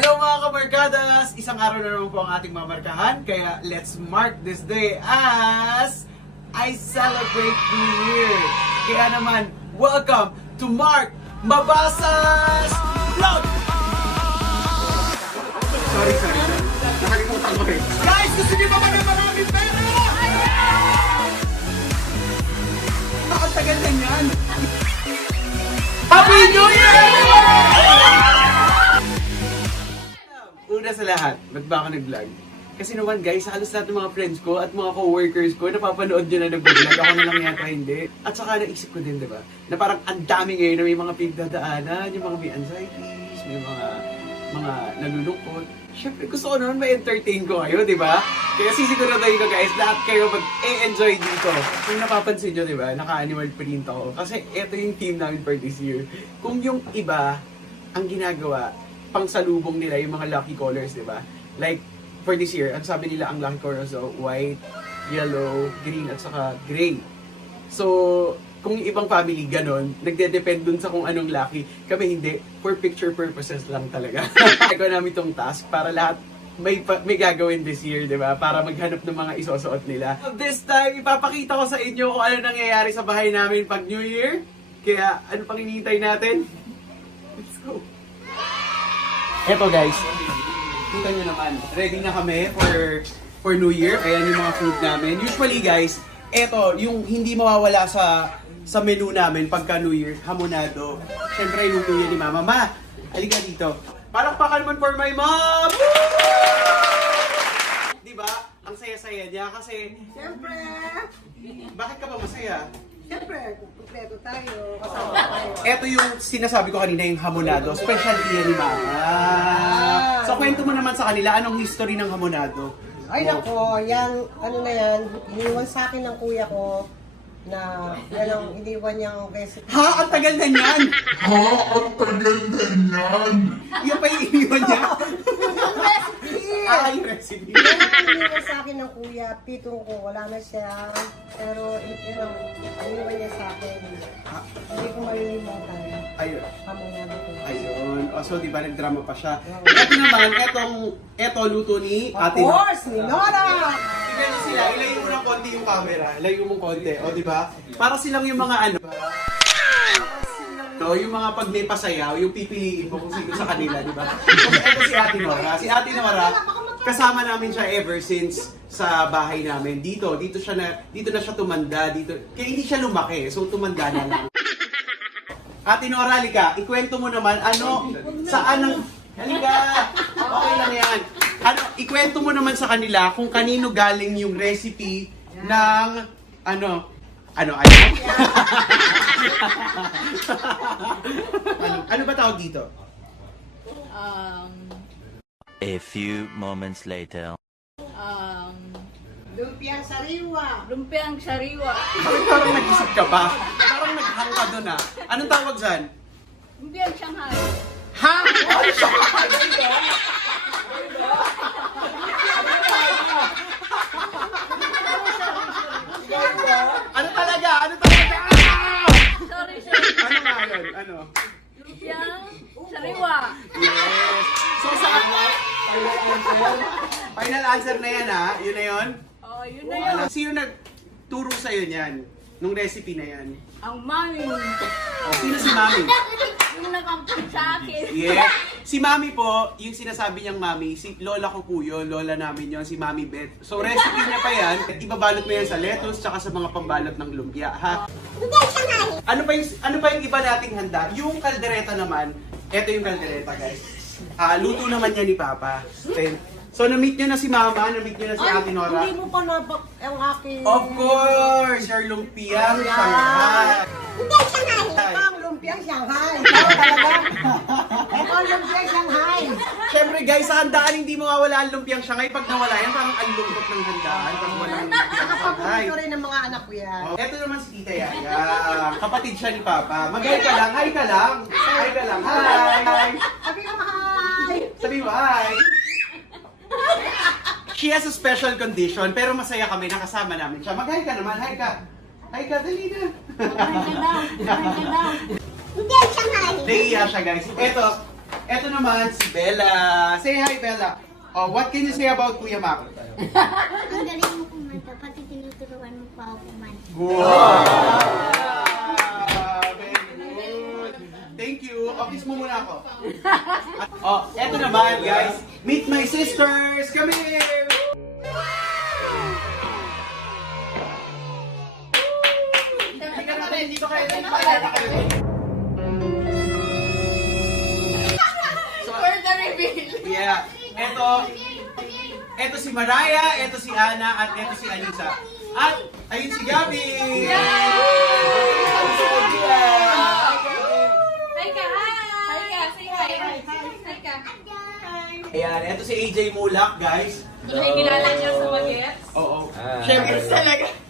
Hello mga kamarkadas! Isang araw na naman po ang ating mamarkahan, kaya let's mark this day as I celebrate New Year! Kaya naman, welcome to Mark Mabasas Vlog! Sorry, sorry. Nakalimutan ko eh. Guys, gusto niyo ba ba ng maraming pera? Nakatagal na yan! Happy New Year! Una sa lahat, ba't ba ako nag-vlog? Kasi naman guys, halos lahat ng mga friends ko at mga co-workers ko, napapanood nyo na nag-vlog. Ako na lang yata hindi. At saka naisip ko din, di ba? Na parang ang dami ngayon na may mga pinagdadaanan, yung mga may anxieties, may mga mga nalulungkot. Siyempre, gusto ko naman ma-entertain ko kayo, di ba? Kaya sisiguraduhin ko guys, lahat kayo mag-e-enjoy dito. Kung napapansin nyo, di ba, naka-animal print ako. Kasi ito yung team namin for this year. Kung yung iba, ang ginagawa, pang salubong nila yung mga lucky colors, di ba? Like, for this year, ang sabi nila ang lucky colors daw, white, yellow, green, at saka gray. So, kung yung ibang family ganon, nagde-depend dun sa kung anong lucky. Kami hindi, for picture purposes lang talaga. Gagawa namin tong task para lahat may may gagawin this year, di ba? Para maghanap ng mga isusuot nila. This time, ipapakita ko sa inyo kung ano nangyayari sa bahay namin pag New Year. Kaya, ano pang hinihintay natin? Let's go! Eto guys, kita nyo naman, ready na kami for for New Year. Ayan yung mga food namin. Usually guys, eto, yung hindi mawawala sa sa menu namin pagka New Year, hamonado. Siyempre, luto yan ni Mama. Ma, halika dito. Palakpakan naman for my mom! Di ba? Ang saya-saya niya kasi, Siyempre, bakit ka ba masaya? Siyempre, kumpleto tayo, kasama tayo. Ito yung sinasabi ko kanina yung hamonado. Specialty yan ni Mama. So, kwento mo naman sa kanila, anong history ng hamonado? Ay nako, yan, ano na yan, iniwan sa akin ng kuya ko na yan ang iniwan niyang recipe. Ha? Ang tagal na niyan! Ha? Ang tagal na yan! Yung pa yung iniwan niya? Ah, yung recipe. Yan ang iniwan sa akin ng kuya, pitong ko, wala na siya. Pero yun ang iniwan niya sa akin. Hindi ko malilimutan. Ayun. Kamangyabi ko. Ayun. O, so, di ba, nagdrama pa siya. Ito naman, etong, eto, luto ni Of ate. course, ni Nora! Tignan niyo sila, ilayo mo ng konti yung camera. Ilayo mo konti, o di ba? Para silang yung mga ano. No, yung mga pag may pasayaw, yung pipiliin mo kung sino sa kanila, di ba? Kasi ito si Ate Nora. Si Ate Nora, kasama namin siya ever since sa bahay namin. Dito, dito siya na, dito na siya tumanda, dito. Kaya hindi siya lumaki, so tumanda na lang. Ate Nora, halika, ikwento mo naman, ano, saan ang, halika, okay lang yan. Ano, ikwento mo naman sa kanila kung kanino galing yung recipe ng, ano, ano, ano? ano, ano ba tawag dito? Um, A few moments later. um, Lumpiang sariwa! lumpiang sariwa. Bakit parang nag-isip ka ba? Parang naghang ka dun ah. Anong tawag dyan? Lumpiang Shanghai. Ha? ano talaga? Ano talaga? Sorry, sorry. Ano nga yun? Ano? Lumpiang sariwa. Yes. Final answer na yan ha? Yun na yun? Oh, yun na yun. Sino nagturo sa'yo niyan? Nung recipe na yan? Ang mami. O, sino si Mami? Yung nakampun sa akin. Yeah. Si Mami po, yung sinasabi niyang Mami, si Lola ko po yun, Lola namin yun, si Mami Beth. So recipe niya pa yan, ibabalot mo yan sa lettuce tsaka sa mga pambalot ng lumpia, ha? Ano pa yung, ano pa yung iba nating handa? Yung kaldereta naman, eto yung kaldereta guys. Ah, luto naman niya ni Papa. Then, so na-meet niyo na si Mama, na-meet niyo na si Ate Nora. hindi mo pa nabak ang aking... Of course! Your lumpiang Shanghai! Ito ang lumpiang Shanghai. Ito talaga. Ito ang lumpiang Shanghai. Siyempre guys, sa handaan hindi mawawala ang lumpiang Shanghai. Pag nawala yan, parang ang lungkot ng handaan. Pag wala ang lumpiang Shanghai. Rin ng mga anak ko yan. Oh, Eto naman si Tita Yaya. Kapatid siya ni Papa. Mag-hi ka lang. Hi ka lang. Hi ka lang. Hi. Sabi ko! Sabi mo, hi. She has a special condition, pero masaya kami nakasama namin siya. Mag-hi ka naman. Hi ka. Hi ka, dali na. Hindi siya Nahiya siya guys. Eto, Eto naman si Bella. Say hi, Bella. Oh, what can you say about Kuya Mac? Ang galing mo kumanta, pati tinuturuan mo pa ako kumanta. Wow! Ako. oh, eto naman, guys. Meet my sisters. Come here. Halika na rin. Dito kayo. So, For the reveal. Yeah. Eto, eto si Mariah, eto si Ana, at eto si Alisa. At, ayun si Gabi! Si Gabi! Hi ka! Hi ka! Say hi! Hi ka! Ayan, eto si AJ Mulak, guys. Nakikilala niya sa bagets? Oo. Siyempre,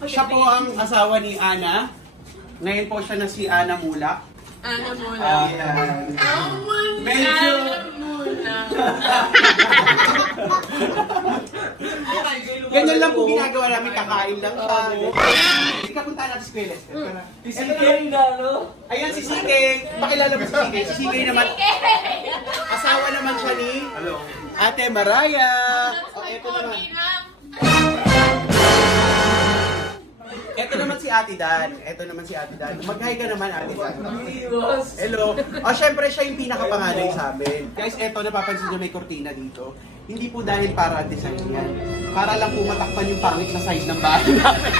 siya po ang asawa ni Ana. Ngayon po siya na si Ana Mulak. Ano mo Ayan. Medyo... Ganyan lang po ginagawa namin, kakain lang tayo. Hindi ka punta natin si Kuya Lester. Si Sikeng Ayan si Sikeng. Pakilala mo si Sikeng. Si Sikeng naman, asawa naman siya ni Ate Maraya. O, eto naman. Eto naman si Ate Dan. Eto naman si Ate Dan. Mag-hi ka naman, Ate Dan. Hello. O, syempre siya yung pinakapanganay sa amin. Guys, eto, napapansin nyo may kortina dito. Hindi po dahil para design yan. Para lang po matakpan yung pangit na side ng bahay namin.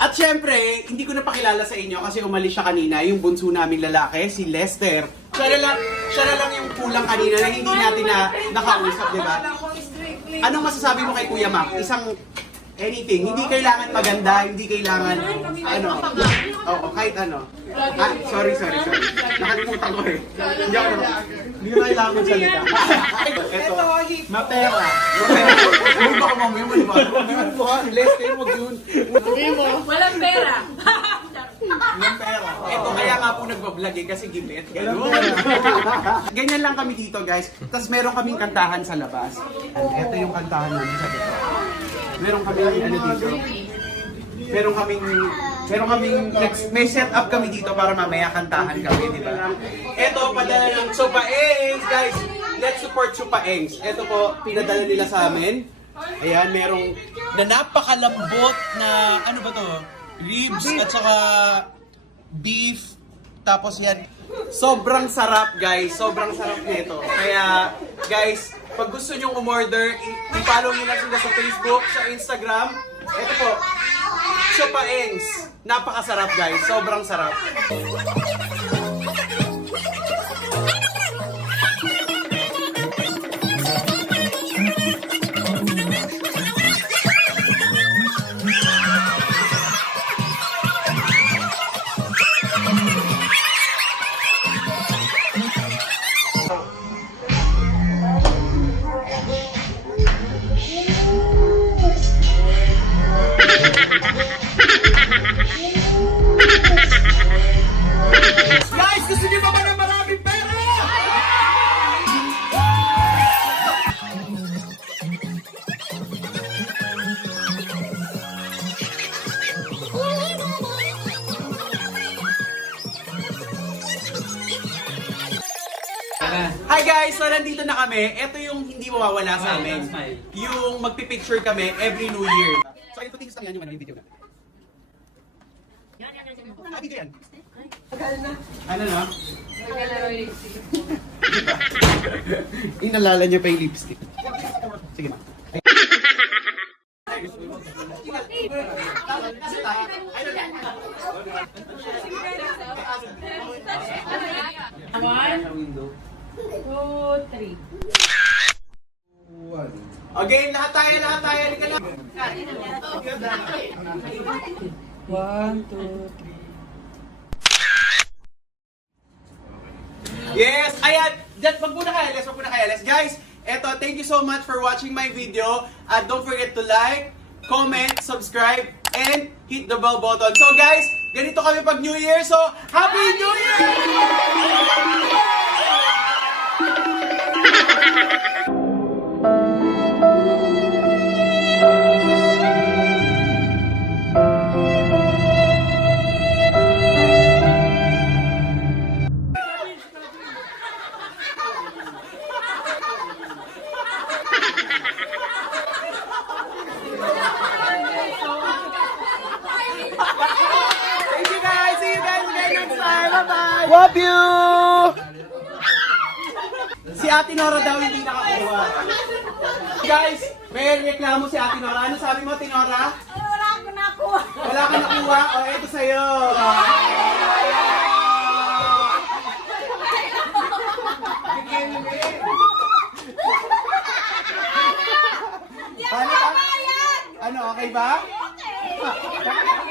At syempre, hindi ko napakilala sa inyo kasi umalis siya kanina, yung bunso naming lalaki, si Lester. Siya na lang, siya na lang yung kulang kanina na hindi natin na nakausap, di ba? Anong masasabi mo kay Kuya Mac? Isang anything, hindi kailangan maganda, hindi kailangan ano. Oo, kahit ano. Ah, sorry, sorry, sorry. Nakalimutan ko eh. Hindi ako hindi ko kailangan magsalita. Ito, mapera. Huwag baka mamaya mo diba? Huwag mo ha, Lester, huwag yun. Walang pera. Yung pera. Ito, kaya nga po nagbablog eh, kasi gibit. Ganun. Ganyan lang kami dito, guys. Tapos meron kaming kantahan sa labas. Ito yung kantahan namin sa dito. Meron kaming ano dito. Meron kaming meron kaming next, may set up kami dito para mamaya kantahan kami, di ba? Ito, padala ng Chupaengs, guys. Let's support Chupaengs. Ito po, pinadala nila sa amin. Ayan, merong na napakalambot na, ano ba to? Ribs at saka beef. Tapos yan, sobrang sarap guys. Sobrang sarap nito. Kaya, guys, pag gusto nyong umorder, i-follow nyo lang sila sa Facebook, sa Instagram. Ito po, Chupaengs. Napakasarap guys. Sobrang sarap. Guys! So nandito na kami. Ito yung hindi mawawala sa amin. Yung magpipicture kami every New Year. So ayun, puting sa yan yung ano, yung video na. Ah, video yan. Ano na? Inalala niya pa yung lipstick. Sige ma. One, two, three. Okay, lahat tayo, lahat tayo. Halika lang. Yes! Ayan! That, wag muna kayo, Les. Wag muna kayo, Les. Guys, eto, thank you so much for watching my video. Uh, don't forget to like, comment, subscribe, and hit the bell button. So guys, ganito kami pag New Year. So, Happy New Year! Thank you guys. See you guys again. Bye bye. Love you. Si Ate Nora daw hindi nakakuha. Guys, may reklamo si Ate Nora. Ano sabi mo, Ate Nora? Wala ko na kuha. Wala ka nakuha? O, eto sa'yo. Eh. Paano ka? Ano, okay ba? Okay.